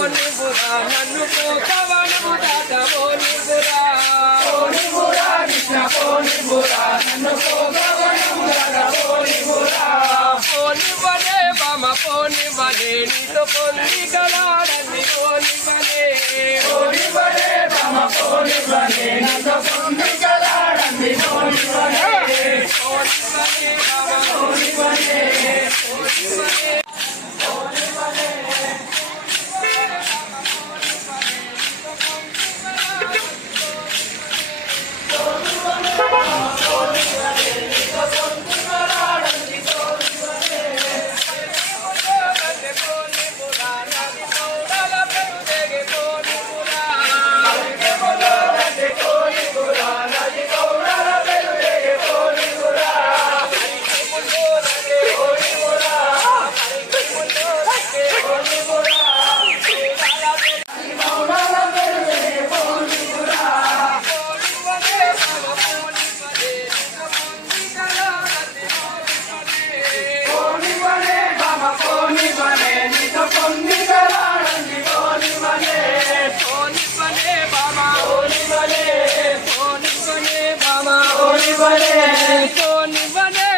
పోని బురా నన్ను పోకవనము దాట పోని బురా పోని బురా కృష్ణ పోని బురా నన్ను పోకవనము దాట పోని బురా పోని వనే బామ పోని వనే నీతో పొంది కలాడంది పోని వనే పోని వనే బామ పోని వనే నీతో పొంది కలాడంది పోని వనే పోని వనే బామ పోని వనే పోని వనే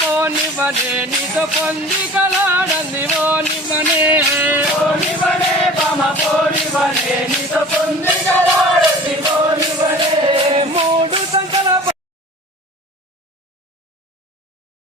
పోని బనే నీతో పొంది కలాడంది పోని బనే పోని బనే బామ పోని బనే నీతో పొంది కలా